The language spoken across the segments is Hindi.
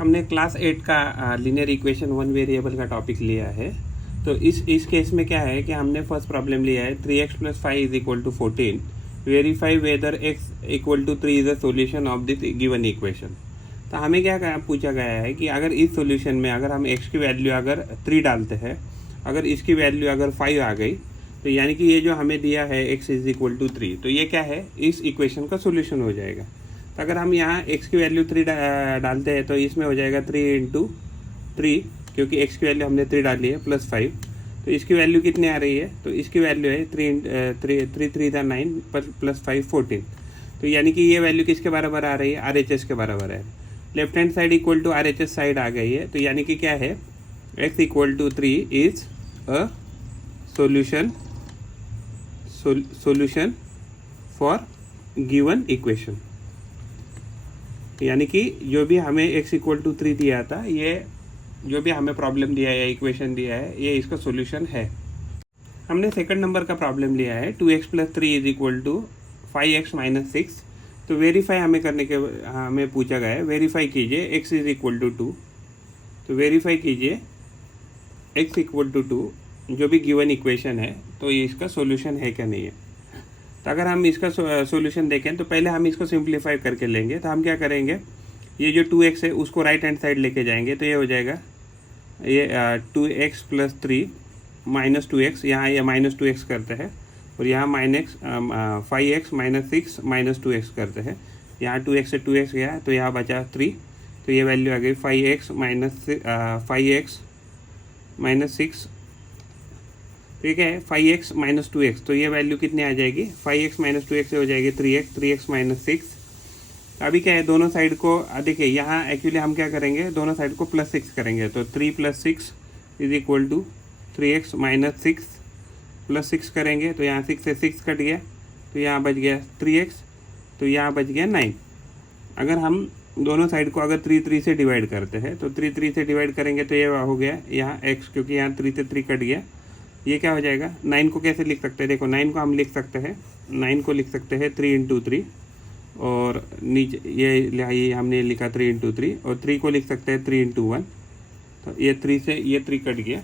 हमने क्लास 8 का लीनियर इक्वेशन वन वेरिएबल का टॉपिक लिया है। तो इस केस में क्या है कि हमने फर्स्ट प्रॉब्लम लिया है 3x + 5 is equal to 14, verify whether x equal to 3 is the solution of this given equation. तो हमें क्या पूछा गया है कि अगर इस सॉल्यूशन में अगर हम x की वैल्यू अगर 3 डालते हैं, अगर इसकी वैल्यू अगर 5 आ गई, तो यानी कि ये जो हमें दिया है x इज इक्वल टू 3, तो ये क्या है, इस इक्वेशन का सॉल्यूशन हो जाएगा। तो अगर हम यहाँ x की वैल्यू 3 डालते हैं तो इसमें हो जाएगा 3 × 3, क्योंकि x की वैल्यू हमने 3 डाली है, +5। तो इसकी वैल्यू कितनी आ रही है, तो इसकी वैल्यू है 3 3 9 + 5 14। तो यानी कि ये वैल्यू किसके बराबर आ रही है, RHS के बराबर है। Left hand side equal to RHS side आ गई है। तो यानी कि क्या है, x equal to 3 is a solution for given equation. यानी कि जो भी हमें x इक्वल टू 3 दिया था, ये जो भी हमें प्रॉब्लम दिया है या इक्वेशन दिया है, ये इसका सॉल्यूशन है। हमने सेकंड नंबर का प्रॉब्लम लिया है 2x + 3 is equal to 5x - 6। तो वेरीफाई हमें पूछा गया है, वेरीफाई कीजिए x इज इक्वल टू 2। तो वेरीफाई कीजिए x इक्वल टू 2 जो भी गिवन इक्वेशन है, तो ये इसका सॉल्यूशन है क्या नहीं है। तो अगर हम इसका सॉल्यूशन देखें तो पहले हम इसको सिंप्लीफाई करके लेंगे। तो हम क्या करेंगे, ये जो 2x है उसको राइट हैंड साइड लेके जाएंगे, तो ये हो जाएगा ये 2x + 3 - 2x, यहाँ ये -2x करते हैं, और यहाँ -5x - 6 - 2x करते हैं। यहाँ 2x से 2x गया तो यहाँ बचा 3, तो ये वैल्यू आ गई 5x - 6, ठीक है, 5x - 2x। तो ये वैल्यू कितनी आ जाएगी, 5x - 2x से हो जाएगी 3x, 3x - 6। अभी क्या है, दोनों साइड को देखिए, यहाँ एक्चुअली हम क्या करेंगे, दोनों साइड को +6 करेंगे। तो 3 + 6 इज इक्वल टू 3x - 6 +6 करेंगे, तो यहाँ 6 से 6 कट गया, तो यहाँ बच गया 3x, तो यहाँ बच गया 9। अगर हम दोनों साइड को अगर 3 से डिवाइड करते हैं, तो 3 से डिवाइड करेंगे तो ये हो गया यहाँ x, क्योंकि यहाँ 3 से 3 कट गया, ये क्या हो जाएगा। 9 को कैसे लिख सकते हैं, देखो 9 को हम लिख सकते हैं, 9 को लिख सकते हैं 3 × 3, और नीचे ये हमने लिखा 3 × 3, और 3 को लिख सकते हैं 3 × 1। तो ये 3 से ये 3 कट गया,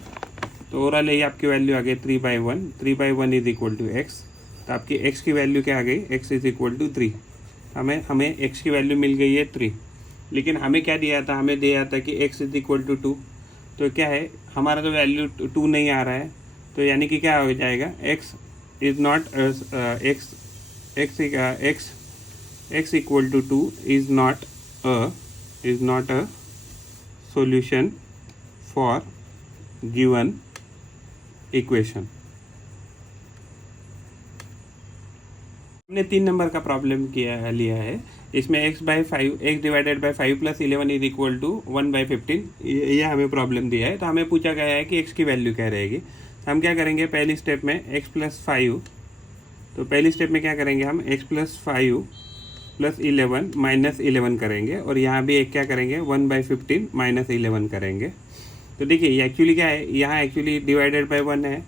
तो ओवरऑल ये आपकी वैल्यू आ गई 3/1। 3/1 इज इक्वल टू x। तो आपकी x की वैल्यू क्या आ गई, x इज इक्वल टू 3। हमें x की वैल्यू मिल गई है 3, लेकिन हमें क्या दिया था, हमें दिया था कि x इज इक्वल टू 2। तो क्या है, हमारा तो वैल्यू 2 नहीं आ रहा है, तो यानी कि क्या हो जाएगा, x equal to 2 is not a solution for given equation. हमने 3 नंबर का प्रॉब्लम लिया है। इसमें x divided by 5 + 11 is equal to 1/15, ये हमें प्रॉब्लम दिया है। तो हमें पूछा गया है कि x की वैल्यू क्या रहेगी। तो हम क्या करेंगे, पहली स्टेप में x + 5, तो पहली स्टेप में क्या करेंगे, हम x + 5 + 11 - 11 करेंगे, और यहाँ भी एक क्या करेंगे, 1/15 - 11 करेंगे। तो देखिए ये एक्चुअली क्या है, यहाँ एक्चुअली डिवाइडेड बाई 1 है,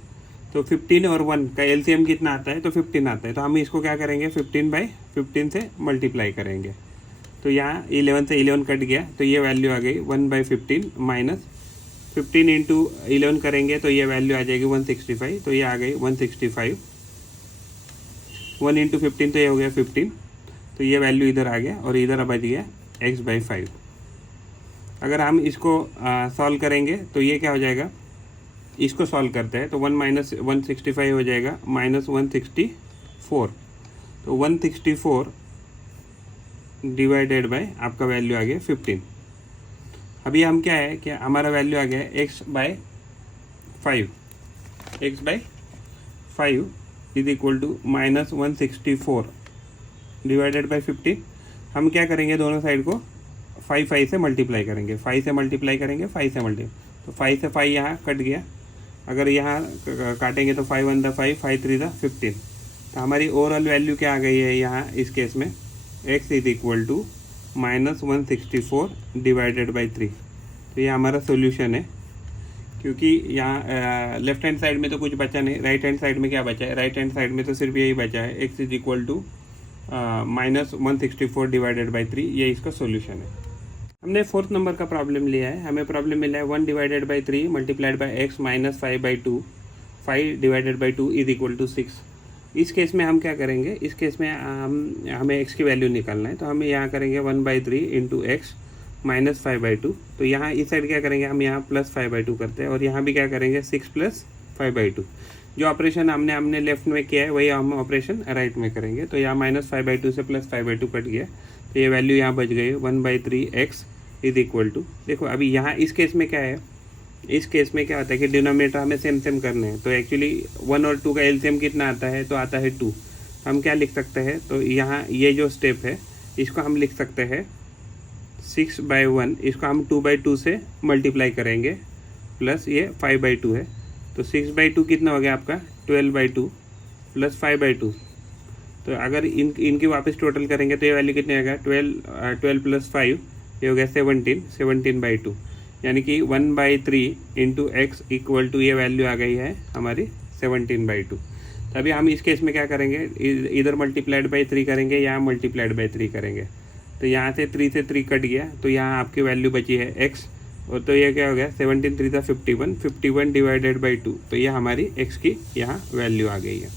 तो 15 और 1 का LCM कितना आता है, तो 15 आता है। तो हम इसको क्या करेंगे, 15/15 से मल्टीप्लाई करेंगे। तो यहाँ 11 से 11 कट गया, तो ये वैल्यू आ गई 1/15 - 15 × 11 करेंगे, तो ये वैल्यू आ जाएगी 165। तो ये आ गई 165, 1 × 15, तो ये हो गया 15। तो ये वैल्यू इधर आ गया, और इधर बच गया x/5। अगर हम इसको सॉल्व करेंगे तो ये क्या हो जाएगा, इसको सॉल्व करते हैं तो 1 - 165 हो जाएगा -164। तो 164 डिवाइडेड बाय आपका वैल्यू आ गया 15। अभी हम क्या है कि हमारा वैल्यू आ गया x/5 is equal to -164 divided by 15। हम क्या करेंगे, दोनों साइड को 5 से मल्टीप्लाई करेंगे, 5 से मल्टीप्लाई करेंगे, 5 से मल्टीप्लाई, तो 5 से 5 यहाँ कट गया। अगर यहाँ काटेंगे तो 5 × 1 = 5, 5 × 3 = 15। तो हमारी ओवरऑल वैल्यू क्या आ गई है यहाँ इस केस में, x is equal to -164 divided by 3। तो ये हमारा सोल्यूशन है, क्योंकि यहाँ लेफ्ट हैंड साइड में तो कुछ बचा नहीं, राइट हैंड साइड में क्या बचा है, राइट हैंड साइड में तो सिर्फ यही बचा है, x is equal to -164 divided by 3, ये इसका सोल्यूशन है। हमने 4th नंबर का प्रॉब्लम लिया है। हमें प्रॉब्लम मिला है 1 divided by 3 multiplied by x minus 5/2, 5 divided by 2 is equal to 6। इस केस में हम क्या करेंगे, इस केस में हमें x की वैल्यू निकालना है, तो हम यहाँ करेंगे 1/3 इंटू एक्स माइनस 5/2। तो यहाँ इस साइड क्या करेंगे, हम यहाँ प्लस 5/2 करते हैं और यहाँ भी क्या करेंगे 6 प्लस 5/2। जो ऑपरेशन हमने लेफ्ट में किया है वही हम ऑपरेशन राइट में करेंगे। तो यहाँ माइनस 5/2 से प्लस 5/2 कट गया, तो ये वैल्यू यहाँ बच गई 1/3 एक्स इज इक्वल टू। देखो अभी यहाँ इस केस में क्या है, इस केस में क्या होता है कि डिनोमिनेटर हमें सेम सेम करने हैं। तो एक्चुअली 1 और 2 का एलसीएम कितना आता है, तो आता है 2। हम क्या लिख सकते हैं, तो यहाँ ये जो स्टेप है इसको हम लिख सकते हैं 6/1, इसको हम 2/2 से मल्टीप्लाई करेंगे प्लस ये 5/2 है। तो 6/2 कितना हो गया आपका 12/2 प्लस 5/2। तो अगर इनकी वापस टोटल करेंगे तो ये वैल्यू कितनी आएगा 12 प्लस 5, ये हो गया 17/2। यानी कि 1/3 इंटू एक्स इक्वल टू ये वैल्यू आ गई है हमारी 17/2। तभी हम इस केस में क्या करेंगे, इधर मल्टीप्लाइड बाई 3 करेंगे, यहाँ मल्टीप्लाइड बाई 3 करेंगे। तो यहाँ से 3 से 3 कट गया, तो यहाँ आपकी वैल्यू बची है x, और तो ये क्या हो गया 17 3 था 51, 51 डिवाइडेड बाई 2। तो ये हमारी x की यहाँ वैल्यू आ गई है।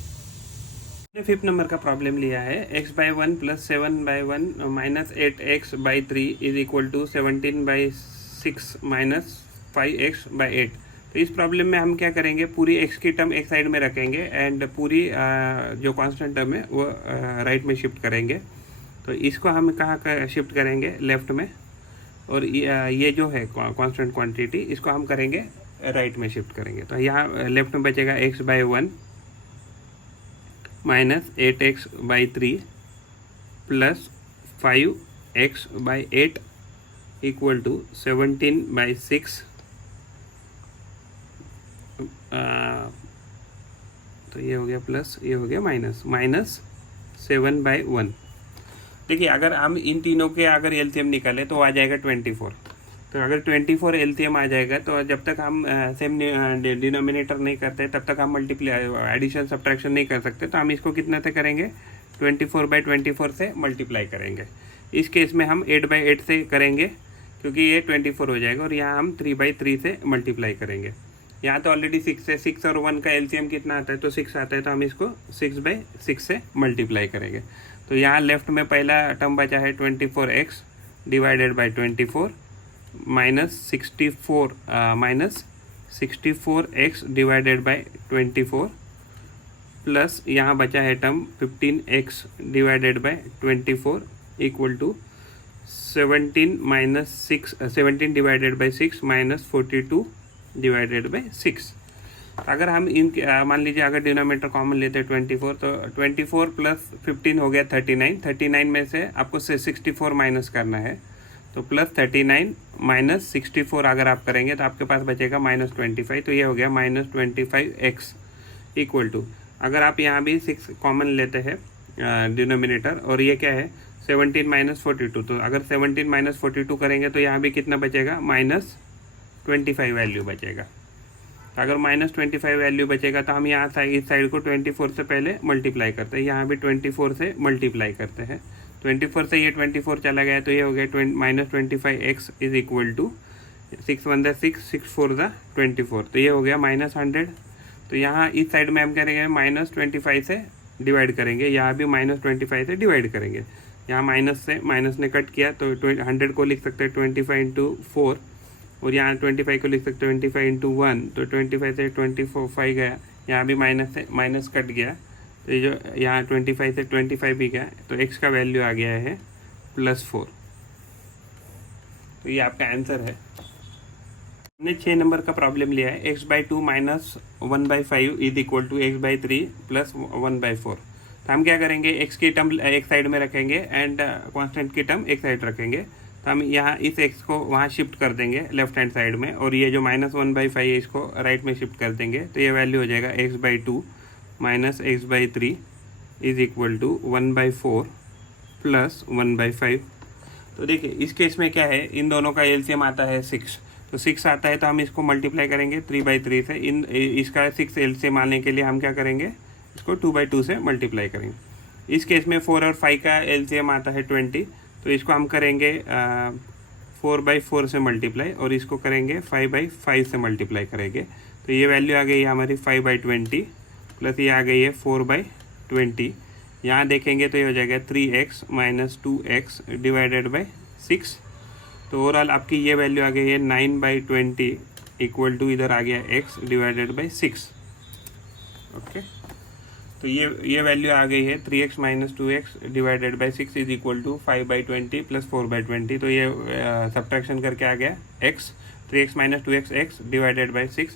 5th नंबर का प्रॉब्लम लिया है x/1 plus 7/1 minus 8x/3 is equal to 17/6 minus 5x/8। तो इस प्रॉब्लम में हम क्या करेंगे, पूरी x की टर्म एक साइड में रखेंगे एंड पूरी जो कांस्टेंट टर्म है वो राइट में शिफ्ट करेंगे। तो इसको हम कहाँ शिफ्ट करेंगे, लेफ्ट में, और ये जो है कांस्टेंट क्वांटिटी इसको हम करेंगे राइट में शिफ्ट करेंगे। तो यहाँ लेफ्ट में बचेगा x/1 minus 8x/3 plus 5x/8 equal to 17/6। तो ये हो गया प्लस, ये हो गया माइनस 7/1। देखिए अगर हम इन तीनों के अगर एलसीएम निकालें तो आ जाएगा 24। तो अगर 24 एलसीएम आ जाएगा तो जब तक हम सेम डिनोमिनेटर नहीं करते तब तक हम मल्टीप्लाई एडिशन सब्ट्रैक्शन नहीं कर सकते। तो हम इसको कितना से करेंगे 24/24 से मल्टीप्लाई करेंगे। इस केस में हम 8/8 से करेंगे क्योंकि ये 24 हो जाएगा, और यहाँ हम 3/3 से मल्टीप्लाई करेंगे। यहाँ तो ऑलरेडी 6 है, 6 और 1 का एलसीएम कितना आता है, तो 6 आता है, तो हम इसको 6/6 से मल्टीप्लाई करेंगे। तो यहाँ लेफ्ट में पहला टर्म बचा है 24x divided by 24 minus 64x divided by 24 plus यहाँ बचा है term 15x divided by 24 equal to 17 divided by 6 minus 42 divided by 6। अगर हम इन मान लीजिए अगर डिनोमिनेटर कॉमन लेते हैं 24, तो 24 प्लस 15 हो गया 39 में से आपको 64 माइनस करना है। तो प्लस 39 माइनस 64 अगर आप करेंगे तो आपके पास बचेगा -25। तो ये हो गया -25x इक्वल टू, अगर आप यहाँ भी 6 कॉमन लेते हैं डिनोमिनेटर, और ये क्या है 17 माइनस 42। तो अगर 17 माइनस 42 करेंगे तो यहाँ भी कितना बचेगा -25 वैल्यू बचेगा। तो अगर -25 वैल्यू बचेगा तो हम यहाँ इस साइड को 24 से पहले मल्टीप्लाई करते हैं, यहाँ भी 24 से मल्टीप्लाई करते हैं। 24 से ये 24 चला गया, तो ये हो गया -25x इज इक्वल टू 6 1 × 6 6 4 × 24। तो ये हो गया -100। तो यहाँ इस साइड में हम करेंगे -25 से डिवाइड करेंगे, यहाँ भी -25 से डिवाइड करेंगे। यहाँ माइनस ने कट किया, तो 100 को लिख सकते हैं 25 × 4, और यहाँ 25 को लिख सकते हैं 25 × 1। तो 25 से 25 गया, यहाँ भी माइनस कट गया, तो ये जो यहाँ 25 से 25 भी गया, तो x का वैल्यू आ गया है +4। तो ये आपका आंसर है। हमने 6 नंबर का प्रॉब्लम लिया है x/2 minus 1/5 is equal to x/3 plus 1/4। तो हम क्या करेंगे, x की टर्म एक साइड में रखेंगे एंड कांस्टेंट की टर्म एक साइड रखेंगे। तो हम यहाँ इस x को वहाँ शिफ्ट कर देंगे लेफ्ट हैंड साइड में, और ये जो -1/5 है इसको राइट में शिफ्ट कर देंगे। तो ये वैल्यू हो जाएगा x/2 minus x/3 is equal to 1/4 plus 1/5। तो देखिए इस केस में क्या है, इन दोनों का एलसीएम आता है 6। तो 6 आता है तो हम इसको मल्टीप्लाई करेंगे 3/3 से। इसका 6 एलसीएम आने के लिए हम क्या करेंगे, इसको 2/2 से मल्टीप्लाई करेंगे। इस केस में 4 और 5 का एलसीएम आता है 20, तो इसको हम करेंगे 4/4 से मल्टीप्लाई और इसको करेंगे 5/5 से मल्टीप्लाई करेंगे। तो ये वैल्यू आ गई है हमारी 5/20 प्लस ये आ गई है 4/20। यहाँ देखेंगे तो ये हो जाएगा 3x minus 2x divided by 6। तो ओवरऑल आपकी ये वैल्यू आ गई है 9/20 इक्वल टू इधर आ गया x डिवाइडेड बाई 6। ओके, तो ये वैल्यू आ गई है 3x minus 2x divided by 6 is equal to 5/20 plus 4/20। तो ये सब्ट्रैक्शन करके आ गया x 3x minus 2x x divided by 6।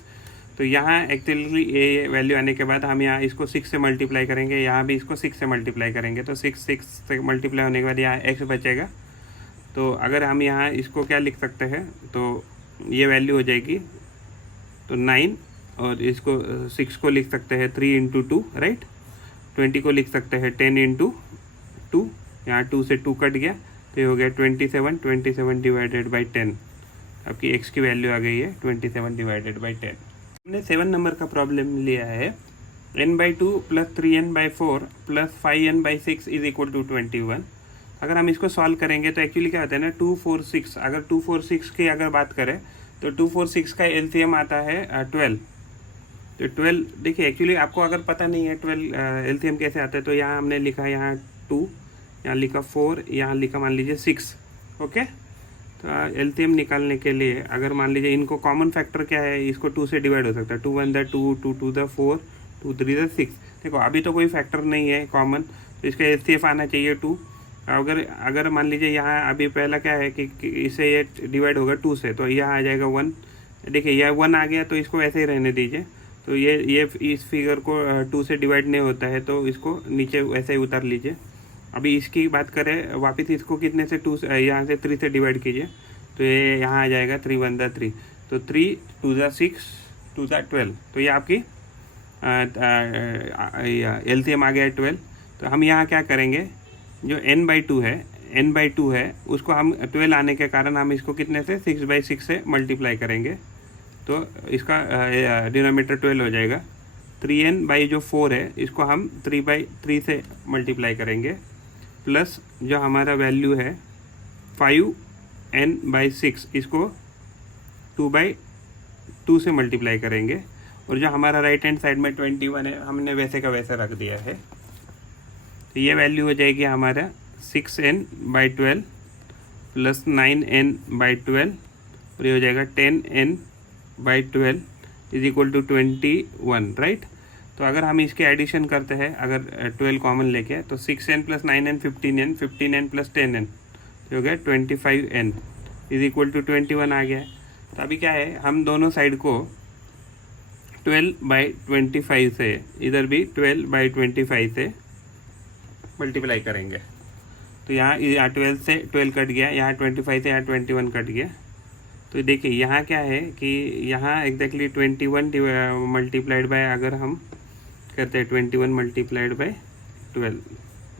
तो यहाँ एक्चुअली ये वैल्यू आने के बाद हम यहाँ इसको 6 से मल्टीप्लाई करेंगे, यहाँ भी इसको 6 से मल्टीप्लाई करेंगे। तो 6 से मल्टीप्लाई होने के बाद यहाँ x बचेगा। तो अगर हम यहाँ इसको क्या लिख सकते हैं, तो ये वैल्यू हो जाएगी तो 9, और इसको 6 को लिख सकते हैं 3 इंटू 2, राइट। 20 को लिख सकते हैं 10 इंटू 2, यहाँ 2 से 2 कट गया तो ये हो गया 27 डिवाइडेड बाई 10। आपकी x की वैल्यू आ गई है 27 डिवाइडेड बाई 10। हमने 7 नंबर का प्रॉब्लम लिया है n/2 plus 3n/4 plus 5n/6 is equal to 21। अगर हम इसको सॉल्व करेंगे तो एक्चुअली क्या होता है ना, 2 4 6, अगर 2 4 6 की अगर बात करें तो 2 4 6 का LCM आता है 12। तो 12 देखिए, एक्चुअली आपको अगर पता नहीं है 12 LCM कैसे आता है, तो यहाँ हमने लिखा यहाँ 2, यहाँ लिखा 4, यहाँ लिखा मान लीजिए 6। ओके, तो LCM निकालने के लिए अगर मान लीजिए इनको कॉमन फैक्टर क्या है, इसको 2 से डिवाइड हो सकता है। 2 1 द 2, 2 2 द 4, 2 3 द 6। देखो अभी तो कोई फैक्टर नहीं है कॉमन, तो इसका HCF आना चाहिए 2। अगर मान लीजिए यहाँ अभी पहला क्या है कि इससे ये डिवाइड होगा 2 से, तो यहाँ आ जाएगा 1। देखिए यह 1 आ गया तो इसको ऐसे ही रहने दीजिए। तो ये इस फिगर को 2 से डिवाइड नहीं होता है, तो इसको नीचे वैसे ही उतार लीजिए। अभी इसकी बात करें वापस, इसको कितने से 2 यहाँ से 3 से डिवाइड कीजिए, तो ये यहाँ आ जाएगा 3 1 द 3, तो 3 2 द 6 2 द 12। तो ये आपकी LCM आ गया है 12। तो हम यहाँ क्या करेंगे, जो n/2 है उसको हम 12 आने के कारण हम इसको कितने से 6/6 से मल्टीप्लाई करेंगे, तो इसका डिनोमीटर 12 हो जाएगा। 3n/4 है इसको हम 3/3 से मल्टीप्लाई करेंगे, प्लस जो हमारा वैल्यू है 5n/6 इसको 2/2 से मल्टीप्लाई करेंगे, और जो हमारा राइट हैंड साइड में 21 है हमने वैसे का वैसे रख दिया है। तो ये वैल्यू हो जाएगी हमारा 6n/12 प्लस 9n/12, और ये हो जाएगा 10n/12 is equal to 21, right. तो अगर हम इसके एडिशन करते हैं, अगर 12 कॉमन लेके, तो 6n plus 9n 15n, 15n plus 10n हो गया 25n इज इक्वल टू 21 आ गया है। तो अभी क्या है, हम दोनों साइड को 12/25 से, इधर भी 12/25 से मल्टीप्लाई करेंगे। तो यहाँ 12 से 12 कट गया, यहाँ 25 से यहाँ 21 कट गया। तो देखिए यहाँ क्या है कि यहाँ एग्जैक्टली 21 मल्टीप्लाइड बाय, अगर हम करते हैं 21 मल्टीप्लाइड बाय 12,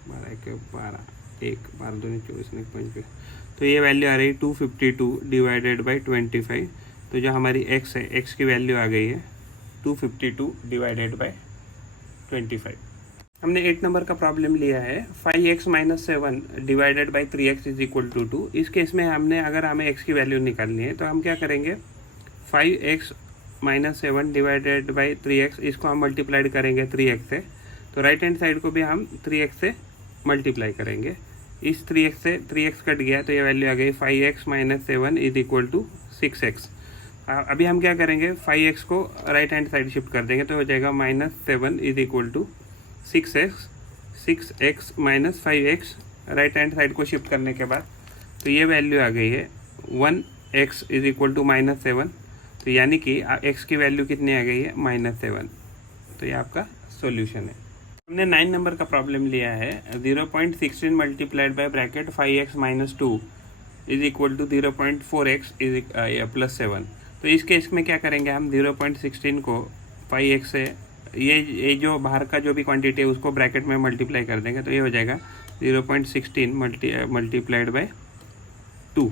12 1 12 1 12 2 24 25, तो ये वैल्यू आ रही है 252 डिवाइडेड बाई 25। तो जो हमारी x है, x की वैल्यू आ गई है 252 डिवाइडेड बाई 25। हमने 8 नंबर का प्रॉब्लम लिया है 5x minus 7 divided by 3x is equal to 2। इस केस में हमने, अगर हमें x की वैल्यू निकालनी है तो हम क्या करेंगे, 5x minus 7 divided by 3x, इसको हम मल्टीप्लाइड करेंगे 3x से। तो राइट हैंड साइड को भी हम 3x से मल्टीप्लाई करेंगे। इस 3x से 3x कट गया, तो ये वैल्यू आ गई 5x minus 7 is equal to 6x। अभी हम क्या करेंगे, 5x को राइट हैंड साइड शिफ्ट कर देंगे, तो हो जाएगा -7 is equal to 6x minus 5x। Right hand side को शिफ्ट करने के बाद तो ये वैल्यू आ गई है 1x इज इक्वल टू -7। तो यानी कि x की वैल्यू कितनी आ गई है, -7। तो ये आपका सॉल्यूशन है। हमने 9 नंबर का प्रॉब्लम लिया है 0.16 multiplied by bracket 5x minus 2 is equal to 0.4x is plus 7। तो इस केस में क्या करेंगे, हम 0.16 को 5x से, ये जो बाहर का जो भी क्वांटिटी है उसको ब्रैकेट में मल्टीप्लाई कर देंगे, तो ये हो जाएगा 0.16 multiplied by 2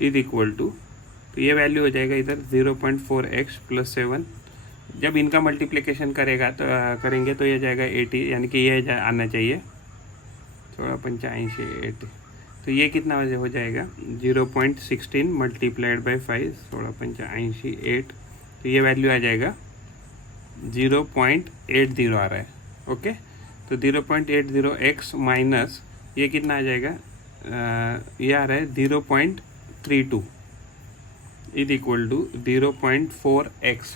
is equal to, तो ये वैल्यू हो जाएगा इधर 0.4x प्लस 7। जब इनका मल्टीप्लिकेशन करेंगे तो ये जाएगा 80, यानी कि ये आना चाहिए 16 85 80। तो तो ये कितना हो जाएगा 0.16 मल्टीप्लाइड बाई 5, 16 85 8, तो ये वैल्यू आ जाएगा 0.80 आ रहा है। ओके, तो 0.80 x माइनस ये कितना आ जाएगा, ये आ रहा है 0.32 is equal to 0.4x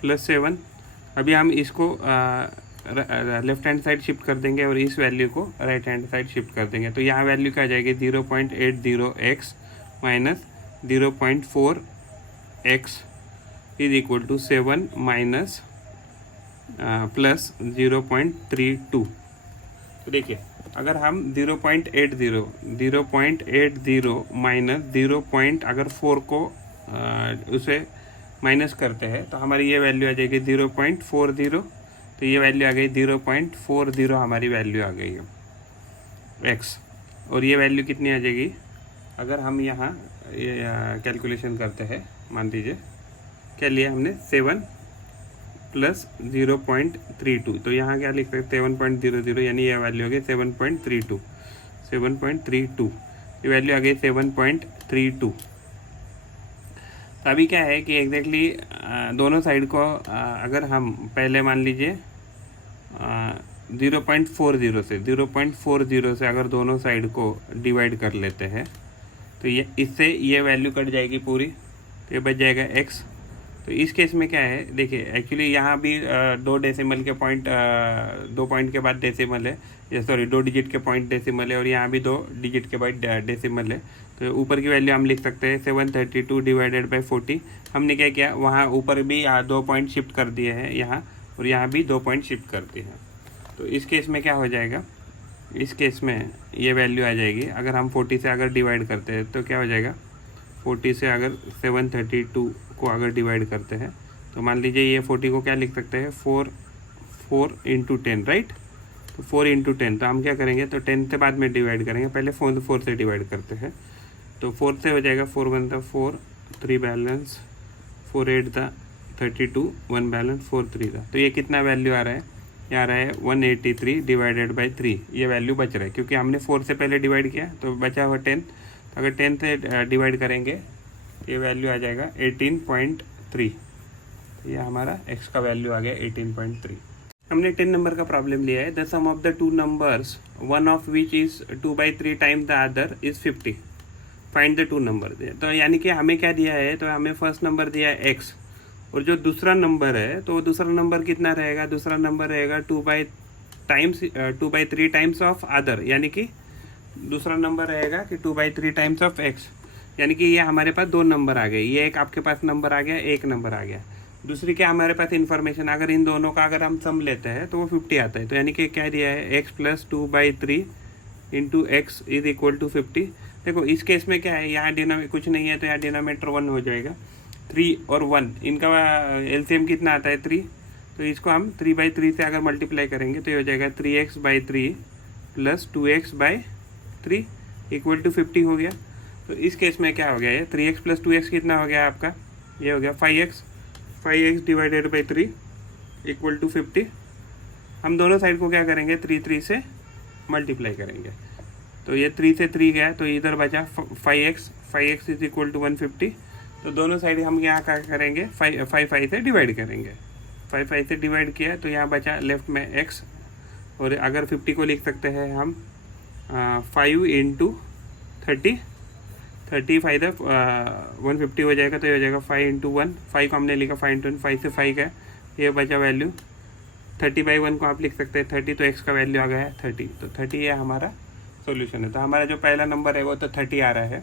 plus 7। अभी हम इसको लेफ्ट हैंड साइड शिफ्ट कर देंगे और इस वैल्यू को राइट हैंड साइड शिफ्ट कर देंगे, तो यहाँ वैल्यू क्या आ जाएगी 0.80x minus 0.4x is equal to 7 minus plus 0.32। तो देखिए अगर हम 0.80 माइनस 0. अगर 4 को उसे माइनस करते हैं तो हमारी ये वैल्यू आ जाएगी 0.40, तो ये वैल्यू आ गई 0.40 हमारी वैल्यू आ गई x। और ये वैल्यू कितनी आ जाएगी अगर हम यहाँ कैलकुलेशन करते हैं, मान लीजिए क्या लिया हमने 7 प्लस 0.32, तो यहाँ क्या लिख सकते हैं 7.00, यानी ये वैल्यू आ गई 7.32, ये वैल्यू आ गई 7.32। तो अभी क्या है कि एग्जैक्टली दोनों साइड को अगर हम पहले मान लीजिए 0.40 से अगर दोनों साइड को डिवाइड कर लेते हैं तो ये इससे ये वैल्यू कट जाएगी पूरी, तो ये बच जाएगा x। तो इस केस में क्या है, देखिए एक्चुअली यहाँ भी 2 डेसिमल के पॉइंट, 2 पॉइंट के बाद डेसिमल है, सॉरी 2 डिजिट के पॉइंट डेसिमल है, और यहाँ भी 2 डिजिट के बाद डेसिमल है। तो ऊपर की वैल्यू हम लिख सकते हैं 732 डिवाइडेड बाई 40। हमने क्या किया, वहाँ ऊपर भी 2 पॉइंट शिफ्ट कर दिए हैं यहाँ, और यहाँ भी 2 पॉइंट शिफ्ट कर दिए हैं। तो इस केस में क्या हो जाएगा, इस केस में ये वैल्यू आ जाएगी, अगर हम 40 से अगर डिवाइड करते हैं तो क्या हो जाएगा, 40 से अगर 732 को अगर डिवाइड करते हैं तो मान लीजिए ये 40 को क्या लिख सकते हैं 4 इंटू 10, राइट। तो 4 इंटू 10, तो हम क्या करेंगे, तो 10 से बाद में डिवाइड करेंगे, पहले 4 से डिवाइड करते हैं। तो 4 से हो जाएगा 4 1 था 4, 3 बैलेंस, 4 8 था 32, 1 बैलेंस 4 3 था। तो ये कितना वैल्यू आ रहा है, ये आ रहा है 183 डिवाइडेड बाई 3, ये वैल्यू बच रहा है क्योंकि हमने 4 से पहले डिवाइड किया, तो बचा हुआ 10। तो अगर 10 से डिवाइड करेंगे ये वैल्यू आ जाएगा 18.3, तो ये हमारा x का वैल्यू आ गया 18.3। हमने 10 नंबर का प्रॉब्लम लिया है। The sum of the 2 numbers one of which is 2/3 times the other is 50, find the 2 number. तो यानी कि हमें क्या दिया है, तो हमें फर्स्ट नंबर दिया है x, और जो दूसरा नंबर है तो दूसरा नंबर कितना रहेगा, दूसरा नंबर रहेगा 2/3 टाइम्स ऑफ अदर, यानी कि दूसरा नंबर रहेगा कि 2/3 टाइम्स ऑफ x, यानी कि ये हमारे पास 2 नंबर आ गए, ये एक आपके पास नंबर आ गया, एक नंबर आ गया। दूसरी क्या हमारे पास इन्फॉर्मेशन, अगर इन दोनों का अगर हम सम लेते हैं तो वो 50 आता है। तो यानी कि क्या दिया है, x plus 2/3 into x is equal to 50। देखो इस केस में क्या है, यहाँ डिनोमिनेटर कुछ नहीं है तो यहाँ डिनोमिनेटर 1 हो जाएगा। 3 और 1 इनका एलसीएम कितना आता है 3, तो इसको हम 3/3 से अगर मल्टीप्लाई करेंगे तो ये हो जाएगा 3x/3 plus 2x/3 equal to 50 हो गया। तो इस केस में क्या हो गया, ये 3x प्लस 2x कितना हो गया आपका, ये हो गया 5x divided by 3 equal to 50। हम दोनों साइड को क्या करेंगे, 3 से मल्टीप्लाई करेंगे, तो ये 3 से 3 गया तो इधर बचा 5x इज इक्वल टू 150। तो दोनों साइड हम यहाँ क्या करेंगे, 5 से डिवाइड करेंगे, 5 से डिवाइड किया तो यहाँ बचा लेफ्ट में x, और अगर 50 को लिख सकते हैं हम 5 इंटू 30 5 150 हो जाएगा, तो ये हो जाएगा 5 इंटू 1, 5 को हमने लिखा 5 इंटू 1, 5 से 5 गया, ये बचा वैल्यू 30/1 को आप लिख सकते हैं 30, तो x का वैल्यू आ गया है 30। तो 30 ये हमारा सॉल्यूशन है। तो हमारा जो पहला नंबर है वो तो 30 आ रहा है।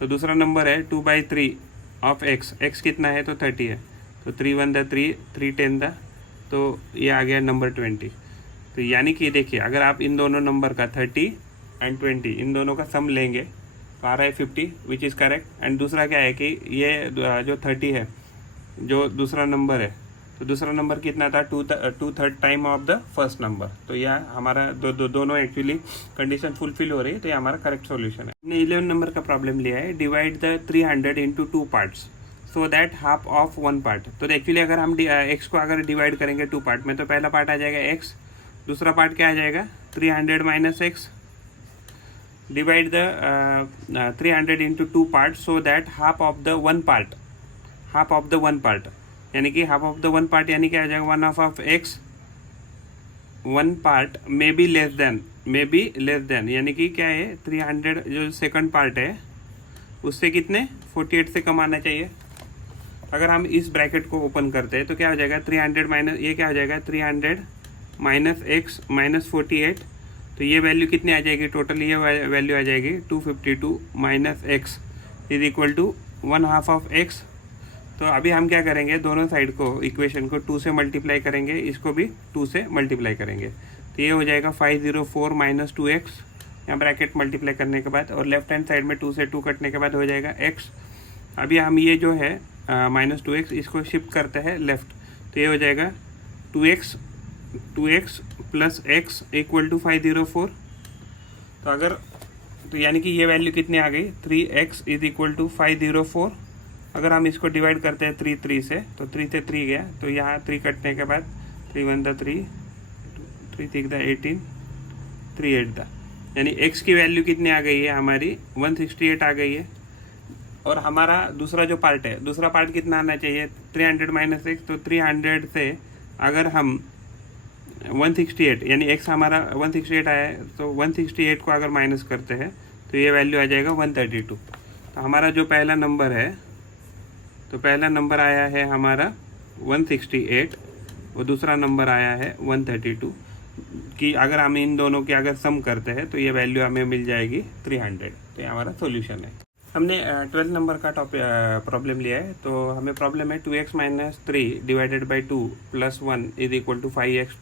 तो दूसरा नंबर है 2/3 ऑफ x कितना है, तो 30 है, तो 3 1 था 3, 3 10 था, तो ये आ गया नंबर 20। तो यानी कि देखिए अगर आप इन दोनों नंबर का 30 एंड 20 इन दोनों का सम लेंगे तो आ रहा है 50, विच इज़ करेक्ट। एंड दूसरा क्या है कि ये जो 30 है जो दूसरा नंबर है, तो दूसरा नंबर कितना था 2/3 time of the first number. तो यह हमारा दोनों एक्चुअली कंडीशन फुलफिल हो रही है, तो ये हमारा करेक्ट सॉल्यूशन है। हमने 11 नंबर का प्रॉब्लम लिया है, divide the 300 into 2 parts so that half of 1 part. तो एक्चुअली अगर हम x को अगर डिवाइड करेंगे 2 पार्ट में, तो पहला पार्ट आ जाएगा x, दूसरा पार्ट क्या आ जाएगा 300 minus x, divide the 300 into 2 parts so that half of the one part, यानी कि half of the one part यानी क्या आ जाएगा, one half of x one part may be less than, यानी कि क्या है 300 जो सेकंड पार्ट है उससे कितने 48 से कम आना चाहिए। अगर हम इस ब्रैकेट को ओपन करते हैं तो क्या हो जाएगा 300 माइनस ये क्या हो जाएगा 300 माइनस एक्स माइनस 48, तो ये वैल्यू कितनी आ जाएगी टोटल, ये वैल्यू आ जाएगी 252 minus x is equal to one half of x. तो अभी हम क्या करेंगे, दोनों साइड को इक्वेशन को 2 से मल्टीप्लाई करेंगे, इसको भी 2 से मल्टीप्लाई करेंगे, तो ये हो जाएगा 504 माइनस 2x, यहाँ ब्रैकेट मल्टीप्लाई करने के बाद, और लेफ्ट हैंड साइड में 2 से 2 कटने के बाद हो जाएगा x। अभी हम ये जो है माइनस 2x इसको शिफ्ट करते हैं लेफ्ट, तो ये हो जाएगा 2x plus x equal to 504। तो अगर तो यानी कि ये वैल्यू कितनी आ गई 3x इज इक्वल टू 504। अगर हम इसको डिवाइड करते हैं 3 से, तो 3 से 3 गया, तो यहाँ 3 कटने के बाद 3 1 द 3 3 3 द 18 3 8 द, यानी x की वैल्यू कितनी आ गई है हमारी 168 आ गई है। और हमारा दूसरा जो पार्ट है, दूसरा पार्ट कितना आना चाहिए 300 माइनस एक्स, तो 300 से अगर हम 168 यानी x हमारा 168 आया है, तो 168 को अगर माइनस करते हैं तो ये वैल्यू आ जाएगा 132। तो हमारा जो पहला नंबर है, तो पहला नंबर आया है हमारा 168 और दूसरा नंबर आया है 132 कि अगर हम इन दोनों की अगर सम करते हैं तो ये वैल्यू हमें मिल जाएगी 300। तो ये हमारा सॉल्यूशन है। हमने 12 नंबर का प्रॉब्लम लिया है, तो हमें प्रॉब्लम है 2x minus 3 divided by 2 plus 1 is equal to 5x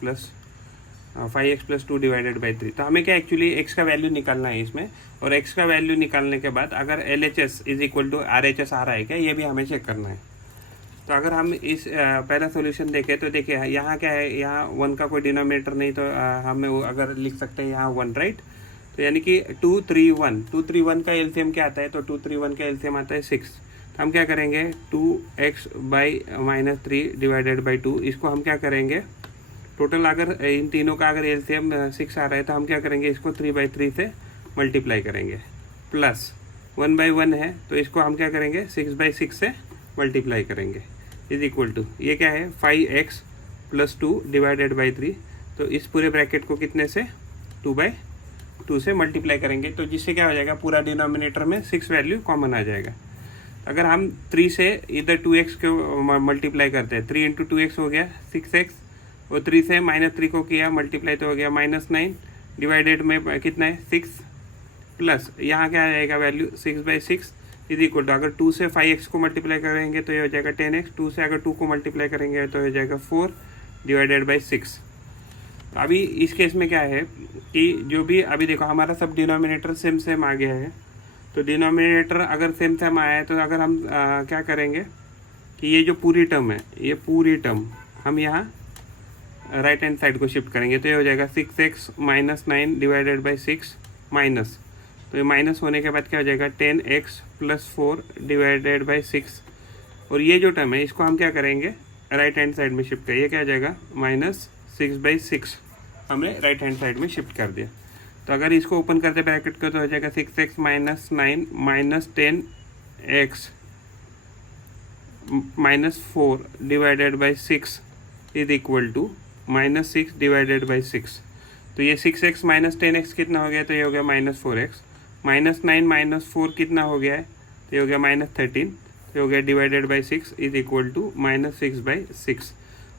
plus 2 divided by 3। तो हमें क्या एक्चुअली x का वैल्यू निकालना है इसमें, और x का वैल्यू निकालने के बाद अगर LHS is equal to RHS आ रहा है क्या, ये भी हमें चेक करना है। तो अगर हम इस पहला सॉल्यूशन देखें तो देखिए यहाँ क्या है, यहाँ 1 का कोई डिनोमिनेटर नहीं, तो हमें अगर लिख सकते हैं यहाँ 1 राइट। तो यानी कि 231 का एलसीएम क्या आता है, तो 231 का एलसीएम आता है 6। तो हम क्या करेंगे 2x by minus 3 divided by 2, इसको हम क्या करेंगे टोटल, अगर इन तीनों का अगर एलसीएम 6 आ रहा है तो हम क्या करेंगे इसको 3/3 से मल्टीप्लाई करेंगे, प्लस 1/1 है तो इसको हम क्या करेंगे 6/6 से मल्टीप्लाई करेंगे, इज इक्वल टू ये क्या है 5x प्लस 2 डिवाइडेड बाई 3। तो इस पूरे ब्रैकेट को कितने से 2/2 से मल्टीप्लाई करेंगे, तो जिससे क्या हो जाएगा पूरा डिनोमिनेटर में 6 वैल्यू कॉमन आ जाएगा। अगर हम 3 से इधर 2x को मल्टीप्लाई करते हैं, 3 इंटू 2x हो गया 6x, और 3 से -3 को किया मल्टीप्लाई तो हो गया -9 डिवाइडेड में कितना है 6, प्लस यहाँ क्या आ जाएगा वैल्यू 6/6 इज इक्वल टू, अगर 2 से 5x को मल्टीप्लाई करेंगे तो ये हो जाएगा 10x, 2 से अगर 2 को मल्टीप्लाई करेंगे तो हो जाएगा 4 डिवाइडेड बाई 6। अभी इस केस में क्या है कि जो भी अभी देखो हमारा सब डिनोमिनेटर सेम आ गया है, तो डिनोमिनेटर अगर सेम आया है तो अगर हम क्या करेंगे कि ये जो पूरी टर्म है, ये पूरी टर्म हम यहाँ राइट हैंड साइड को शिफ्ट करेंगे, तो ये हो जाएगा 6x minus 9 divided by 6 minus, तो ये माइनस होने के बाद क्या हो जाएगा 10x प्लस 4 डिवाइडेड बाई 6, और ये जो टर्म है इसको हम क्या करेंगे राइट हैंड साइड में शिफ्ट करें, ये क्या हो जाएगा -6/6 हमने राइट हैंड साइड में शिफ्ट कर दिया। तो अगर इसको ओपन करते ब्रैकेट को तो हो जाएगा 6x minus 9 minus 10x minus 4 divided by 6 is equal to -6 divided by 6। तो ये 6x माइनस 10x कितना हो गया, तो ये हो गया -4x, -9 माइनस 4 कितना हो गया है, तो ये हो गया -13, तो हो गया divided by 6 is equal to -6/6।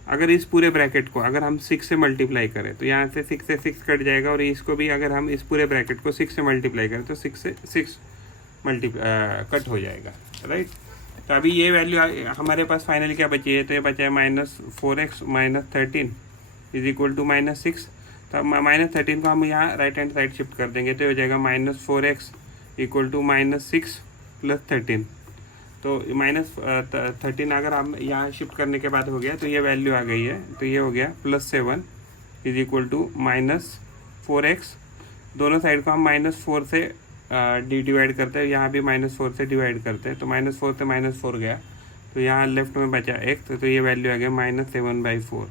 अगर इस पूरे ब्रैकेट को अगर हम 6 से मल्टीप्लाई करें तो यहाँ से 6 से 6 कट जाएगा, और इसको भी अगर हम इस पूरे ब्रैकेट को 6 से मल्टीप्लाई करें तो 6 से 6 कट हो जाएगा राइट। तो अभी ये वैल्यू हमारे पास फाइनली क्या बची है, तो ये बचा है -4x minus 13 is equal to -6। तो -13 को हम यहाँ राइट हैंड साइड शिफ्ट कर देंगे, तो हो जाएगा -4x इक्वल टू -6 प्लस 13। तो -13 अगर हम यहाँ शिफ्ट करने के बाद हो गया तो ये वैल्यू आ गई है, तो ये हो गया +7 इज इक्वल टू -4x। दोनों साइड को हम -4 से डिवाइड करते हैं, यहाँ भी -4 से डिवाइड करते हैं, तो -4 से -4 गया, तो यहाँ लेफ्ट में बचा x, तो ये वैल्यू आ गया -7/4।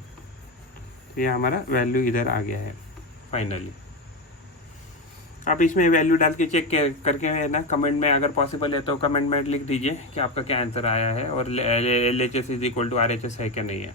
तो ये हमारा वैल्यू इधर आ गया है फाइनली। आप इसमें वैल्यू डाल के चेक करके है ना, कमेंट में अगर पॉसिबल है तो कमेंट में लिख दीजिए कि आपका क्या आंसर आया है और LHS = RHS है क्या नहीं है।